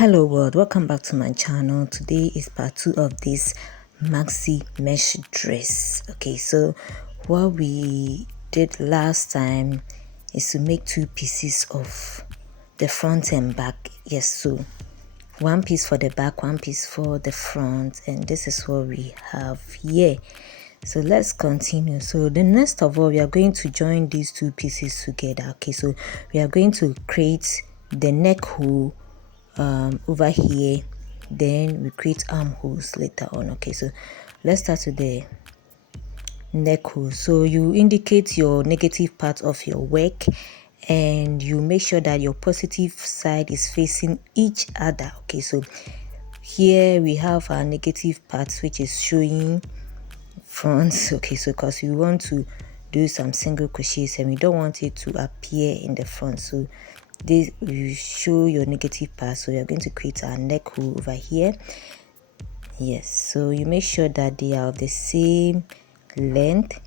Hello world, welcome back to my channel. Today is part 2 of this maxi mesh dress. Okay, so what we did last time is to make two pieces of the front and back. Yes, so one piece for the back, one piece for the front, and this is what we have here. So let's continue. So the next of all, we are going to join these two pieces together. Okay, so we are going to create the neck hole over here, then we create armholes later on. Okay, so let's start with the neck hole. So you indicate your negative part of your work and you make sure that your positive side is facing each other. Okay, so here we have our negative parts which is showing front. Okay, so because we want to do some single crochets and we don't want it to appear in the front, so this will show your negative part. So we are going to create our neck hole over here. Yes, so you make sure that they are of the same length,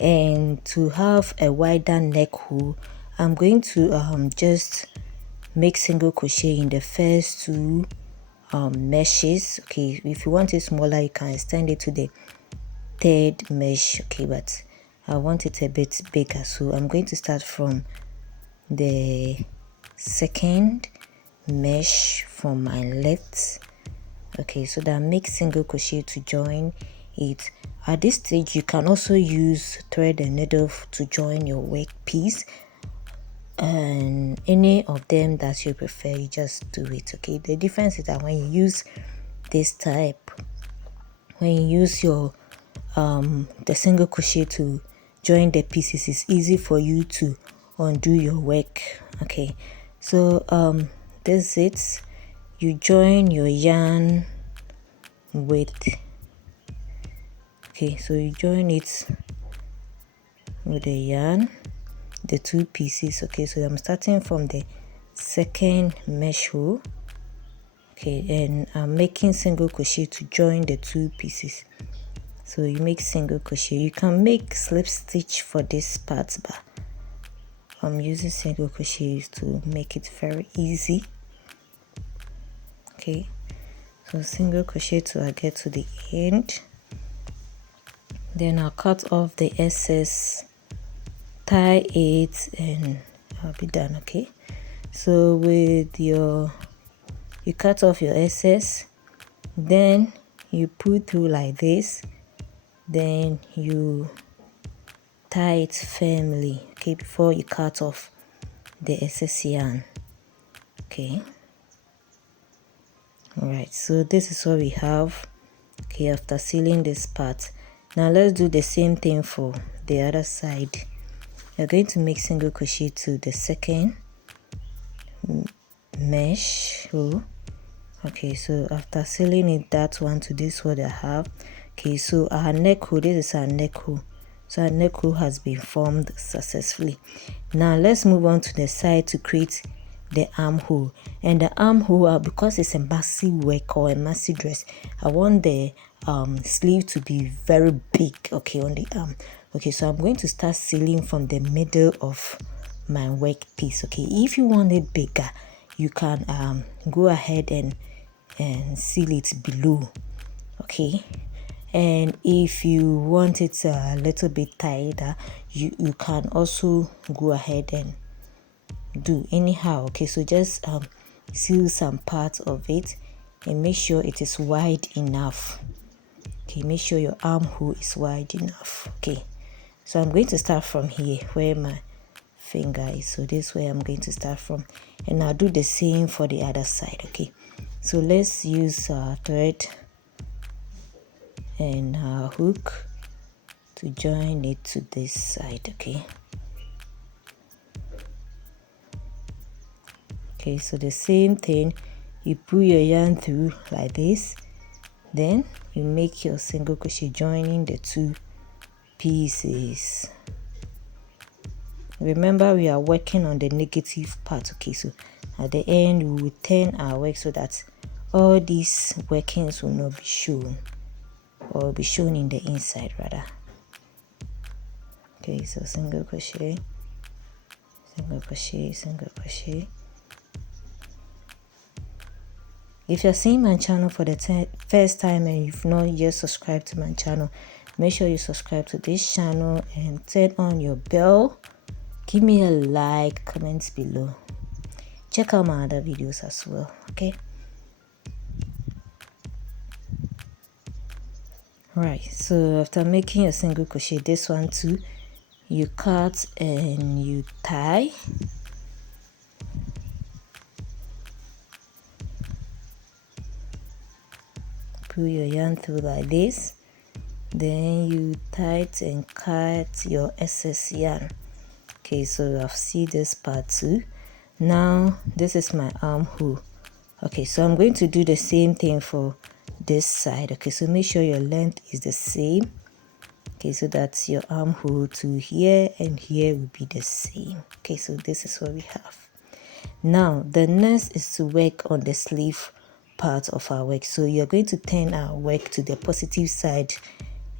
and to have a wider neck hole, I'm going to just make single crochet in the first two meshes. Okay, if you want it smaller, you can extend it to the third mesh. Okay, but I want it a bit bigger, so I'm going to start from the second mesh from my left. Okay, so that makes single crochet to join it. At this stage, you can also use thread and needle to join your work piece, and any of them that you prefer, you just do it. Okay, the difference is that when you use this type, when you use your the single crochet to join the pieces, it's easy for you to undo your work. Okay, so this is it. You join your yarn with, okay, so you join it with the yarn, the two pieces. Okay, so I'm starting from the second mesh hole. Okay, and I'm making single crochet to join the two pieces. So you make single crochet. You can make slip stitch for this part, but I'm using single crochet to make it very easy. Okay, so single crochet till I get to the end, then I'll cut off the excess, tie it, and I'll be done. Okay, so with you cut off your excess, then you put through like this, then you tie it firmly, okay, before you cut off the excess yarn. Okay, all right, so this is what we have. Okay, after sealing this part, now let's do the same thing for the other side. You're going to make single crochet to the second mesh hole. Okay, so after sealing it, that one to this one I have. Okay, so our neck hole, this is our neck hole. So our neck hole has been formed successfully. Now let's move on to the side to create the armhole. And the armhole, because it's a maxi work or a maxi dress, I want the sleeve to be very big, okay, on the arm. Okay, so I'm going to start sealing from the middle of my work piece. Okay, if you want it bigger, you can go ahead and seal it below. Okay, and if you want it a little bit tighter, you can also go ahead and do anyhow. Okay, so just seal some parts of it and make sure it is wide enough. Okay, make sure your armhole is wide enough. Okay, so I'm going to start from here where my finger is. So this way I'm going to start from, and I'll do the same for the other side. Okay, so let's use thread and hook to join it to this side. Okay, okay, so the same thing, you pull your yarn through like this, then you make your single crochet joining the two pieces. Remember, we are working on the negative part. Okay, so at the end we will turn our work so that all these workings will not be shown, or be shown in the inside rather. Okay, so single crochet, single crochet, single crochet, If you're seeing my channel for the first time and you've not yet subscribed to my channel, make sure you subscribe to this channel and turn on your bell. Give me a like, comment below. Check out my other videos as well, okay? Right, so after making a single crochet, this one too, you cut and you tie. Pull your yarn through like this, then you tight and cut your excess yarn. Okay, so I've seen this part too. Now this is my armhole. Okay, so I'm going to do the same thing for this side. Okay, so make sure your length is the same. Okay, so that's your armhole to here and here will be the same. Okay, so this is what we have. Now the next is to work on the sleeve part of our work. So you're going to turn our work to the positive side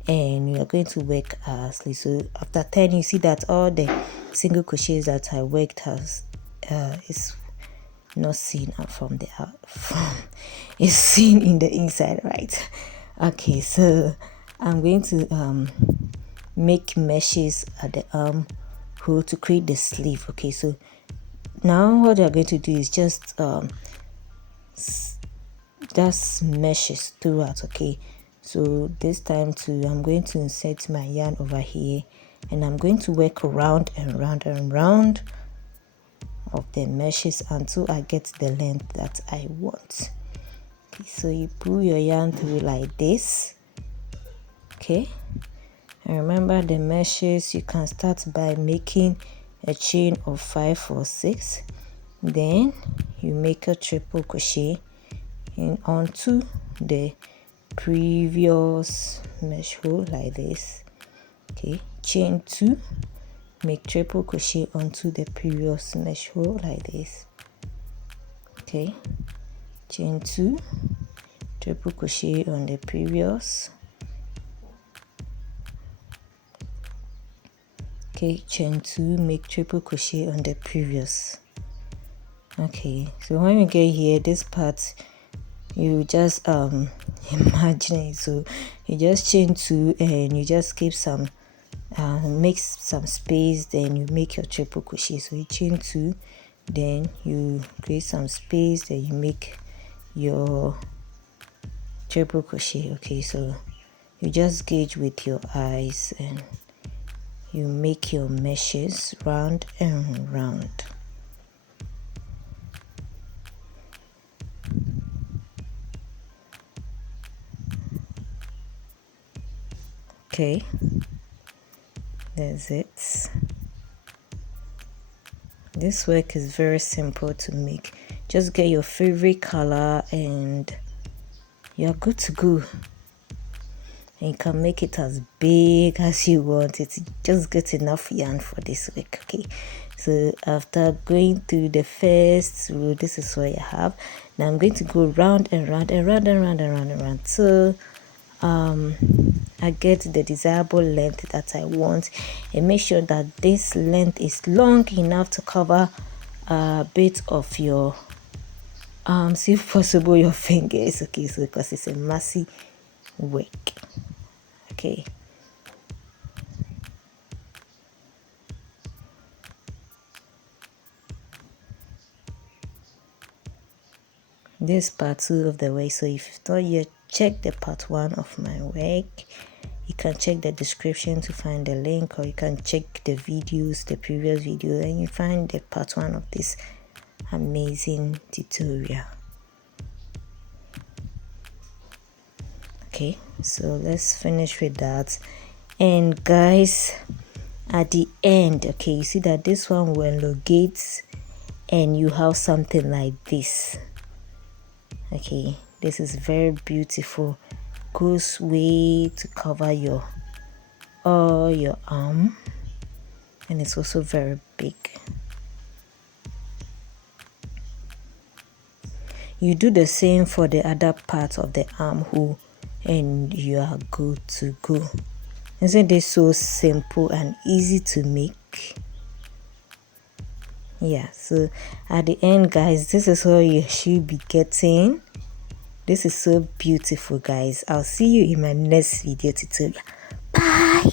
and you're going to work our sleeve. So after 10, you see that all the single crochets that I worked has is not seen from the out it's seen in the inside, right? Okay, so I'm going to make meshes at the armhole to create the sleeve. Okay, so now what you're going to do is just meshes throughout. Okay, so this time too I'm going to insert my yarn over here and I'm going to work around and round and round of the meshes until I get the length that I want. Okay, so you pull your yarn through like this. Okay, and remember the meshes, you can start by making a chain of 5 or 6, then you make a triple crochet in onto the previous mesh hole like this. Okay, chain 2, make triple crochet onto the previous mesh hole like this. Okay, chain 2, triple crochet on the previous. Okay, chain 2, make triple crochet on the previous. Okay, so when we get here, this part you just imagine it. So you just chain 2 and you just keep some make some space, then you make your triple crochet. So you chain 2, then you create some space, then you make your triple crochet. Okay, so you just gauge with your eyes and you make your meshes round and round. Okay, that's it. This work is very simple to make. Just get your favorite color and you're good to go. And you can make it as big as you want. It's just get enough yarn for this work. Okay, so after going through the first row, this is what you have. Now I'm going to go round and round and round and round and round and round. So I get the desirable length that I want, and make sure that this length is long enough to cover a bit of your arms, if possible your fingers. Okay, so because it's a Maxi work. Okay, this part 2 of the way. So if you thought you check the part 1 of my work, you can check the description to find the link, or you can check the videos, the previous video, and you find the part 1 of this amazing tutorial. Okay, so let's finish with that. And guys, at the end, okay, you see that this one will elongate and you have something like this. Okay, this is very beautiful, goes way to cover your arm, and it's also very big. You do the same for the other part of the armhole and you are good to go. Isn't this so simple and easy to make? Yeah, so at the end, guys, this is what you should be getting. This is so beautiful, guys. I'll see you in my next video tutorial. Bye.